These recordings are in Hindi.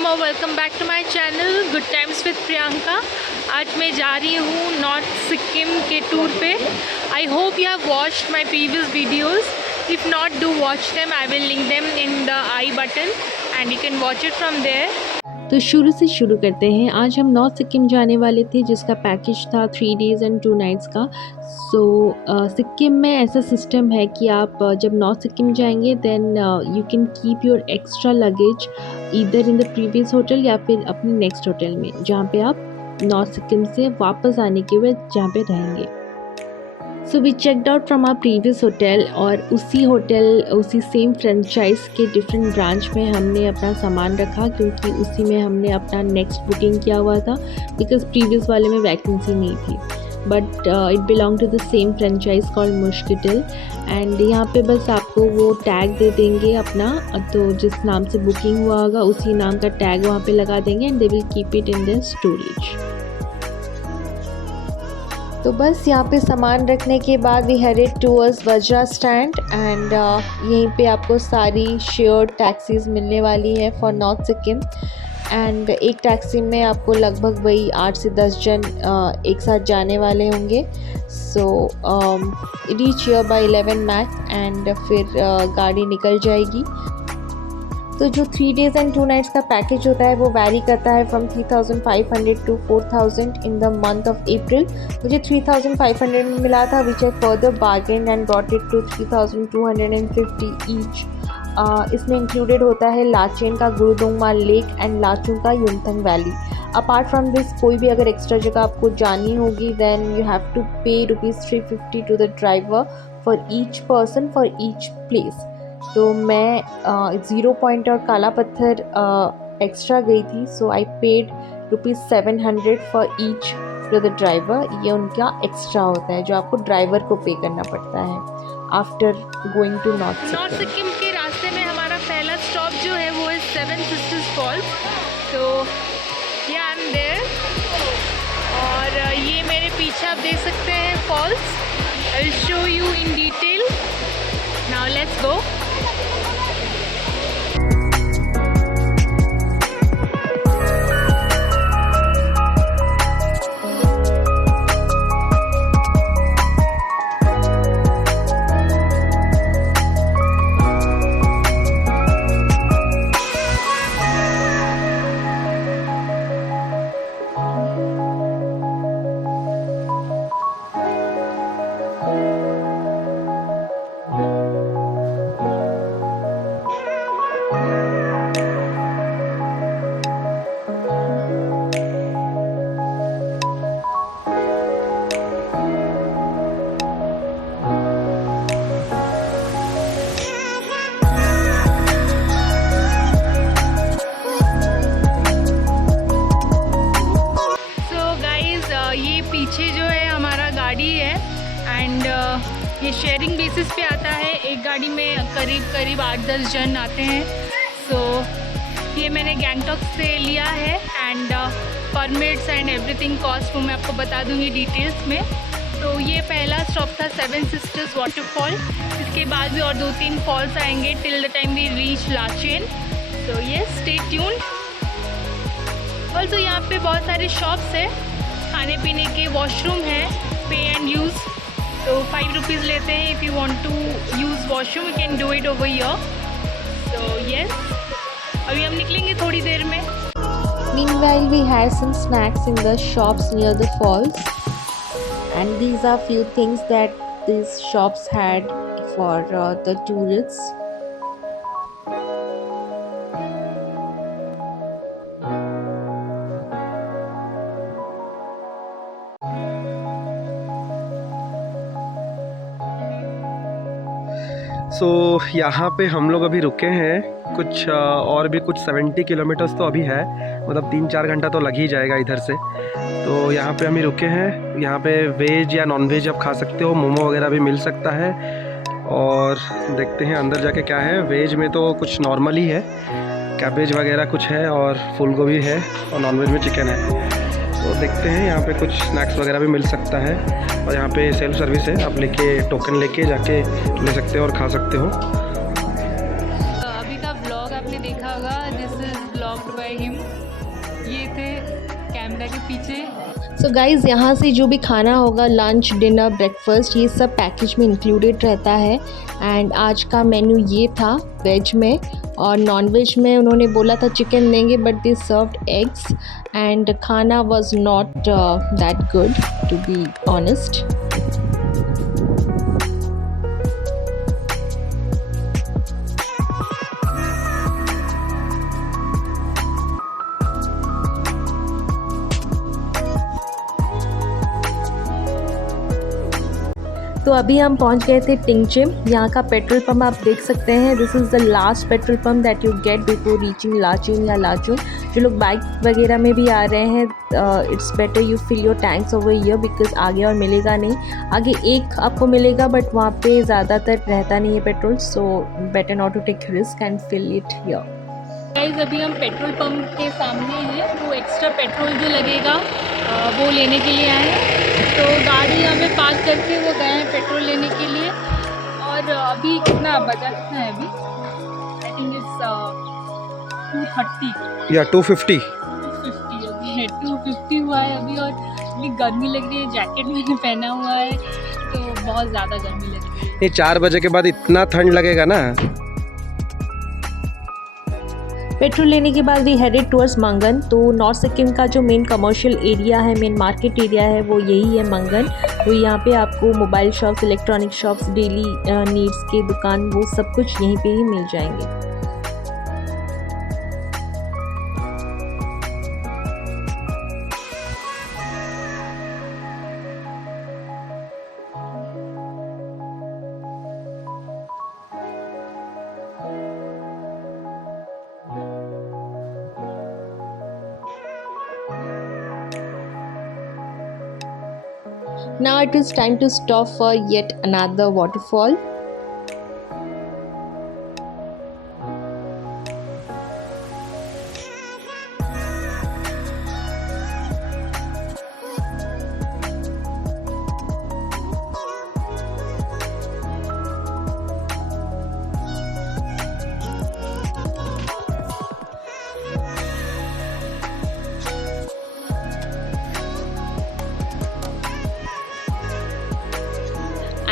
वेलकम और welcome back to my channel good times with Priyanka. आज मैं जा रही हूँ नॉर्थ सिक्किम के टूर पे। I hope you have watched my previous videos. If not do watch them, I will link them in the i button and you can watch it from there. तो शुरू से शुरू करते हैं। आज हम नॉर्थ सिक्किम जाने वाले थे जिसका पैकेज था 3 days and 2 nights का। सिक्किम में ऐसा सिस्टम है कि आप जब नॉर्थ सिक्किम जाएंगे then you can keep your extra luggage either in the previous hotel या फिर अपने नेक्स्ट होटल में, जहाँ पे आप नॉर्थ सिक्किम से वापस आने के बाद जहाँ पे रहेंगे। So we checked out from our previous hotel और उसी सेम फ्रेंचाइज के डिफरेंट ब्रांच में हमने अपना सामान रखा, क्योंकि उसी में हमने अपना नेक्स्ट बुकिंग किया हुआ था बिकॉज प्रीवियस वाले में वैकेंसी नहीं थी। But it belong to the same franchise called Mushkil. And यहाँ पे बस आपको वो टैग दे देंगे अपना, तो जिस नाम से बुकिंग हुआ होगा उसी नाम का टैग वहाँ पे लगा देंगे and they will keep it in the storage. तो बस यहाँ पे सामान रखने के बाद we headed towards Vajra stand and यहीं पे आपको सारी शेयर्ड टैक्सीज मिलने वाली है फॉर नॉर्थ सिक्किम। एंड एक टैक्सी में आपको लगभग वही 8 से 10 जन एक साथ जाने वाले होंगे। सो reach here bye 11 max and फिर गाड़ी निकल जाएगी। तो जो 3 days and 2 nights का पैकेज होता है वो वैरी करता है from 3,500 to 4,000 in the month of April. मुझे 3,500 में मिला था, which I further bargain and got it to 3,250 each. इसमें इंक्लूडेड होता है लाचेन का गुरुदोंगमा लेक एंड लाचुंग का Yumthang valley. Apart from this कोई भी अगर एक्स्ट्रा जगह आपको जानी होगी then you have to pay ₹350 to the driver for each person for each place. तो मैं 0 पॉइंट और काला पत्थर एक्स्ट्रा गई थी, so I paid ₹700 for each to the driver. ये उनका एक्स्ट्रा होता है जो आपको ड्राइवर को पे करना पड़ता है after going to north Sikkim के रास्ते में हमारा पहला स्टॉप जो है वो है 7 Sisters फॉल्स। तो या आई एम देयर और ये मेरे पीछे आप देख सकते हैं falls. I will show you in detail. Now let's go. पीछे जो है हमारा गाड़ी है एंड ये शेयरिंग बेसिस पे आता है। एक गाड़ी में करीब 8-10 जन आते हैं। सो ये मैंने गैंगटॉक से लिया है and permits and everything cost वो मैं आपको बता दूंगी डिटेल्स में। तो ये पहला स्टॉप था 7 Sisters वाटरफॉल। इसके बाद भी और 2-3 फॉल्स आएंगे till the time we reach Lachen. तो ये स्टे ट्यून्ड। ऑल्सो यहाँ पे बहुत सारे शॉप्स है, खाने पीने के, वॉशरूम है, पे एंड यूज़। तो ₹5 लेते हैं। If you want to use washroom you can do it over here. तो यस, अभी हम निकलेंगे थोड़ी देर में। Meanwhile, we had some snacks in the shops near the falls, and these are few things that these shops had for the tourists. सो यहाँ पे हम लोग अभी रुके हैं कुछ और भी कुछ 70 किलोमीटर्स तो अभी है, मतलब 3-4 घंटा तो लग ही जाएगा इधर से। तो यहाँ पे हम ही रुके हैं। यहाँ पे वेज या नॉन वेज आप खा सकते हो, मोमो वगैरह भी मिल सकता है। और देखते हैं अंदर जाके क्या है। वेज में तो कुछ नॉर्मल ही है, कैबेज वगैरह कुछ है और फूल गोभी है, और नॉन वेज में चिकन है। तो देखते हैं, यहाँ पे कुछ स्नैक्स वगैरह भी मिल सकता है। और यहाँ पे सेल्फ सर्विस है, आप लेके टोकन लेके जाके ले सकते हो और खा सकते हो। अभी का व्लॉग आपने देखा होगा, this is vlogged by him. के पीछे। सो गाइज़, यहाँ से जो भी खाना होगा, लंच, डिनर, ब्रेकफास्ट, ये सब पैकेज में इंक्लूडेड रहता है। एंड आज का मेन्यू ये था वेज में, और नॉन वेज में उन्होंने बोला था चिकन देंगे, but they served eggs and खाना was not that good to be honest. तो अभी हम पहुंच गए थे टिंगचिम। यहाँ का पेट्रोल पंप आप देख सकते हैं। This is the last petrol pump that you get before reaching Lachung या लाचुंग। जो लोग बाइक वगैरह में भी आ रहे हैं, it's better you fill your tanks over here, because आगे और मिलेगा नहीं। आगे एक आपको मिलेगा, बट वहाँ पे ज़्यादातर रहता नहीं है petrol, so better not to take risk and fill it here. Guys, अभी हम पेट्रोल पंप के सामने हैं। वो एक्स्ट्रा पेट्रोल जो लगेगा वो लेने के लिए आए हैं। तो गाड़ी हमें पार्क करके वो गए हैं पेट्रोल लेने के लिए। और अभी कितना बजा, कितना है अभी? आई थिंक इट्स 230 या 250 अभी है, 250 हुआ है अभी। और इतनी गर्मी लग रही है, जैकेट मैंने पहना हुआ है, तो बहुत ज़्यादा गर्मी लग रही है। ये 4 बजे के बाद इतना ठंड लगेगा ना। पेट्रोल लेने के बाद वी हेडेड टुवर्ड्स मंगन। तो नॉर्थ सिक्किम का जो मेन कमर्शियल एरिया है, मेन मार्केट एरिया है, वो यही है मंगन। तो यहाँ पे आपको mobile shops, electronic shops, daily needs के दुकान, वो सब कुछ यहीं पे ही मिल जाएंगे। Now it is time to stop for yet another waterfall.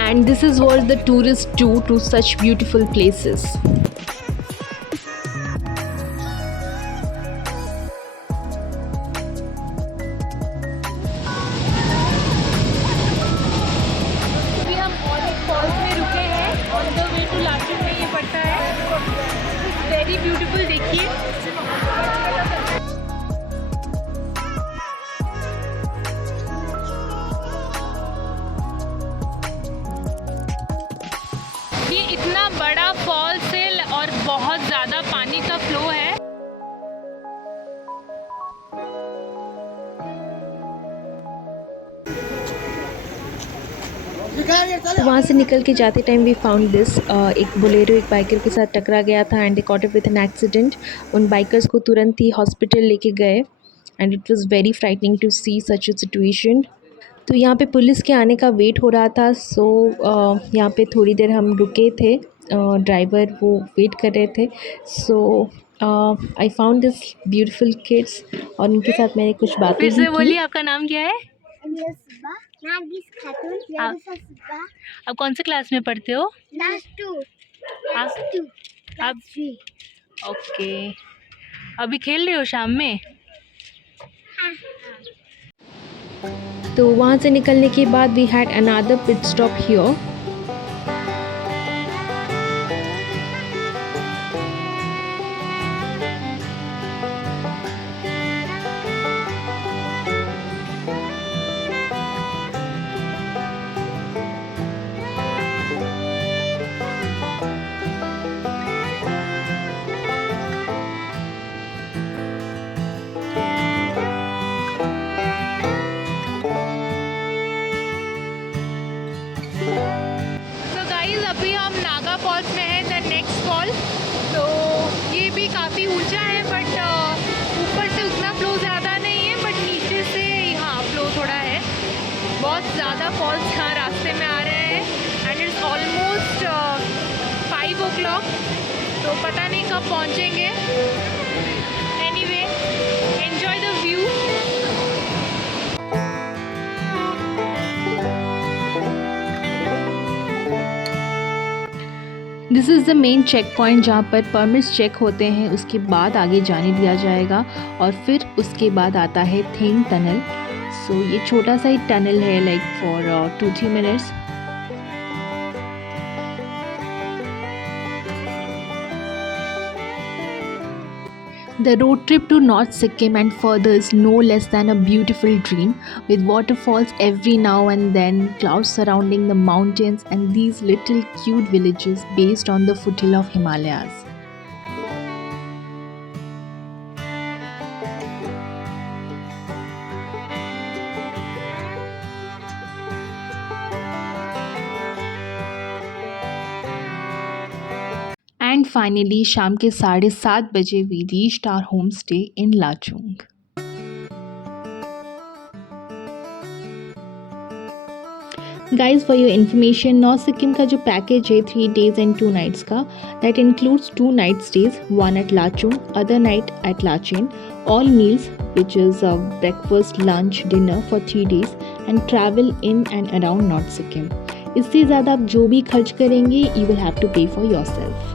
And this is what the tourists do to such beautiful places. अभी हम और एक फॉल्स में रुके हैं, on the way to Lachung में ये पड़ता है। वेरी ब्यूटीफुल, देखिए। ये इतना बड़ा फॉल्स है और बहुत ज़्यादा पानी का फ्लो है। तो वहाँ से निकल के जाते टाइम वी फाउंड दिस, एक बोलेरो एक बाइकर के साथ टकरा गया था and they caught up with an accident. उन बाइकर्स को तुरंत ही हॉस्पिटल लेके गए and it was very frightening to see such a situation. तो यहाँ पे पुलिस के आने का वेट हो रहा था, सो यहाँ पे थोड़ी देर हम रुके थे। ड्राइवर वो वेट कर रहे थे। So I found this beautiful kids और उनके साथ मैंने कुछ बातें फिर भी से की। बोलिए, आपका नाम क्या है? आप आप कौन से क्लास में पढ़ते हो? आप आप ओके। अभी खेल रहे हो शाम में? तो वहाँ से निकलने के बाद we had another pit stop here. अभी हम नागा फॉल्स में हैं, द नेक्स्ट फॉल। तो ये भी काफ़ी ऊंचा है, बट ऊपर से उतना फ्लो ज़्यादा नहीं है, बट नीचे से यहाँ फ्लो थोड़ा है। बहुत ज़्यादा फॉल्स यहाँ रास्ते में आ रहे हैं एंड इट्स ऑलमोस्ट 5 o'clock, तो पता नहीं कब पहुँचेंगे। Anyway, enjoy the view. This is the main check point जहाँ पर परमिट्स चेक होते हैं, उसके बाद आगे जाने दिया जाएगा और फिर उसके बाद आता है थेंग टनल। सो ये छोटा सा ही टनल है, like for 2-3 minutes. The road trip to North Sikkim and further is no less than a beautiful dream, with waterfalls every now and then, clouds surrounding the mountains, and these little cute villages based on the foothill of Himalayas. And finally, शाम के 7:30 बजे we reached our homestay in Lachung. Guys, for your information, North Sikkim का जो पैकेज है 3 days and 2 nights का, that includes 2 night stays, one at Lachung, other night at Lachen, all meals which is breakfast, lunch, dinner for 3 days and travel in and around North Sikkim. इससे ज़्यादा आप जो भी खर्च करेंगे you will have to pay for yourself.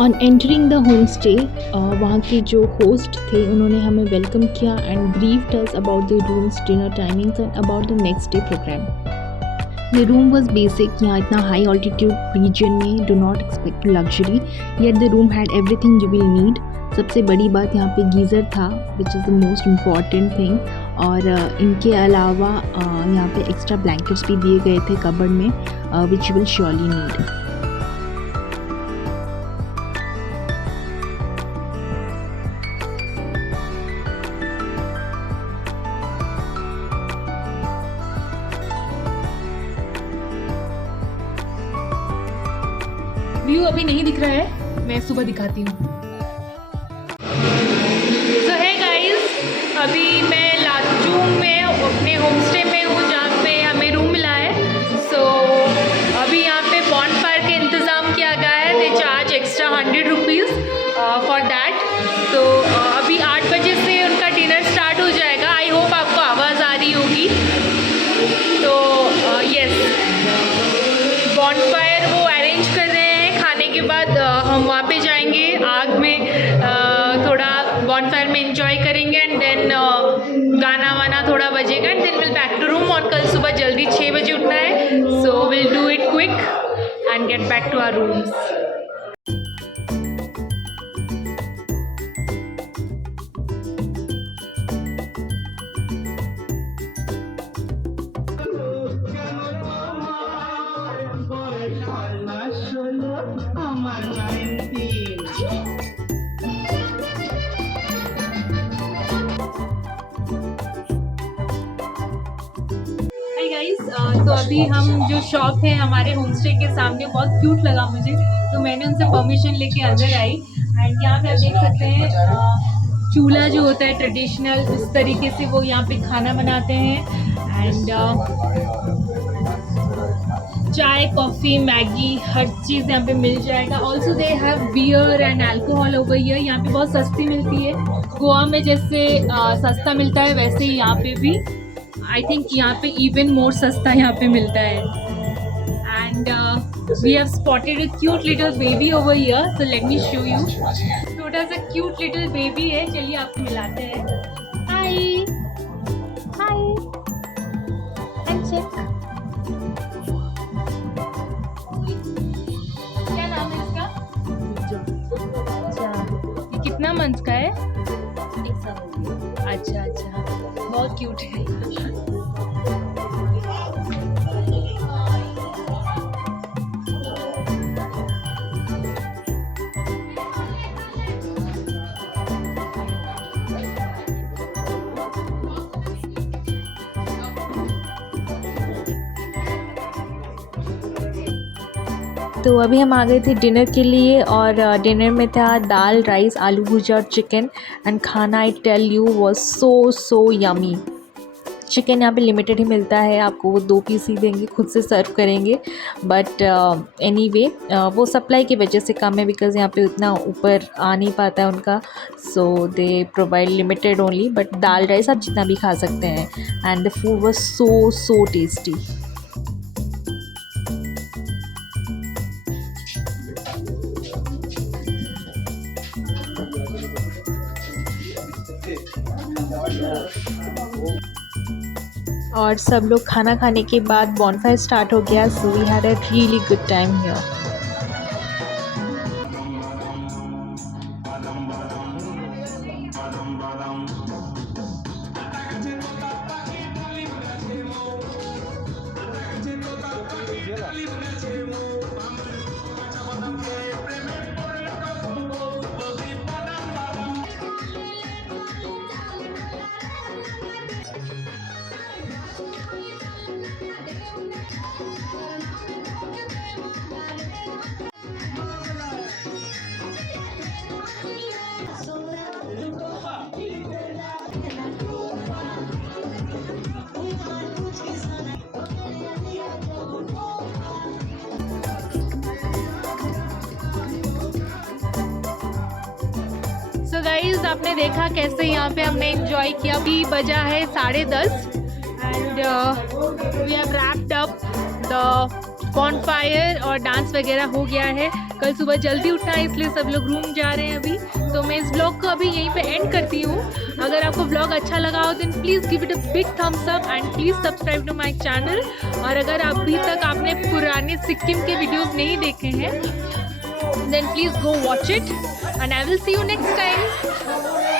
On entering the home stay, वहाँ के जो होस्ट थे उन्होंने हमें वेलकम किया and briefed us about the rooms, dinner timings and about the next day programme. The room was basic. यहाँ इतना हाई ऑल्टीट्यूड रीजन में do not expect luxury, yet the room had everything you will need. सबसे बड़ी बात यहाँ पे गीज़र था, which is the most important thing. और इनके अलावा यहाँ पे एक्स्ट्रा ब्लैंकेट्स भी दिए गए थे कबर्ड में, which you will surely need. View अभी नहीं दिख रहा है, मैं सुबह दिखाती हूँ। तो है गाइस, अभी मैं लाचुंग में अपने होम स्टे में हूँ जहाँ पे हमें रूम मिला है। सो अभी यहाँ पे बॉनफायर का इंतज़ाम किया गया है। They charge extra 100 rupees for that. तो अभी 8 बजे से उनका डिनर स्टार्ट हो जाएगा। आई होप आपको आवाज़ आ रही होगी। तो यस, बॉनफायर वो अरेंज कर रहे हैं। खाने के बाद हम वहाँ पे जाएंगे, आग में थोड़ा बॉनफायर में एंजॉय करेंगे एंड देन गाना वाना थोड़ा बजेगा and then will back to room. और कल सुबह जल्दी 6 बजे उठना है, so will do it quick and get back to our rooms. Hi guys, तो अभी हम जो शॉप है हमारे होम स्टे के सामने, बहुत क्यूट लगा मुझे, तो मैंने उनसे परमिशन लेके अंदर आई। एंड यहाँ पे आप देख सकते हैं चूल्हा जो होता है ट्रेडिशनल, उस तरीके से वो यहाँ पे खाना बनाते हैं। एंड चाय, कॉफ़ी, मैगी, हर चीज़ यहाँ पे मिल जाएगा। Also they have beer and alcohol over here. यहाँ पे बहुत सस्ती मिलती है। गोवा में जैसे सस्ता मिलता है वैसे ही यहाँ पे भी, आई थिंक यहाँ पे इवन मोर सस्ता यहाँ पे मिलता है। And we have spotted a cute little baby over here, so let me show you. छोटा सा क्यूट लिटिल बेबी है, चलिए आपको मिलाते हैं। हाय हाय, हैंडशेक। क्या नाम है इसका? अच्छा, ये कितना मंथ का है? 1 साल हो गया। अच्छा अच्छा, बहुत क्यूट है। तो अभी हम आ गए थे डिनर के लिए और डिनर में था दाल, राइस, आलू भुजिया और चिकन। एंड खाना, I tell you, was so yummy. Chicken यहाँ पे लिमिटेड ही मिलता है, आपको वो 2 पीस ही देंगे, खुद से सर्व करेंगे। बट एनीवे वो सप्लाई की वजह से कम है, बिकॉज़ यहाँ पे उतना ऊपर आ नहीं पाता है उनका, so they provide limited only. But dal rice आप जितना भी खा सकते हैं, and the food was so tasty. और सब लोग खाना खाने के बाद बॉनफायर स्टार्ट हो गया, so we had a really good time here. So guys आपने देखा कैसे यहाँ पे हमने एंजॉय किया। अभी बजा है 10:30 and we have wrapped up the bonfire और डांस वगैरह हो गया है। कल सुबह जल्दी उठा है इसलिए सब लोग रूम जा रहे हैं अभी। तो मैं इस ब्लॉग को अभी यहीं पे एंड करती हूँ। अगर आपको ब्लॉग अच्छा लगा हो then please give it a big thumbs up and please subscribe to my channel. और अगर अभी तक आपने पुराने सिक्किम के वीडियोस नहीं देखे हैं then please go watch it and I will see you next time.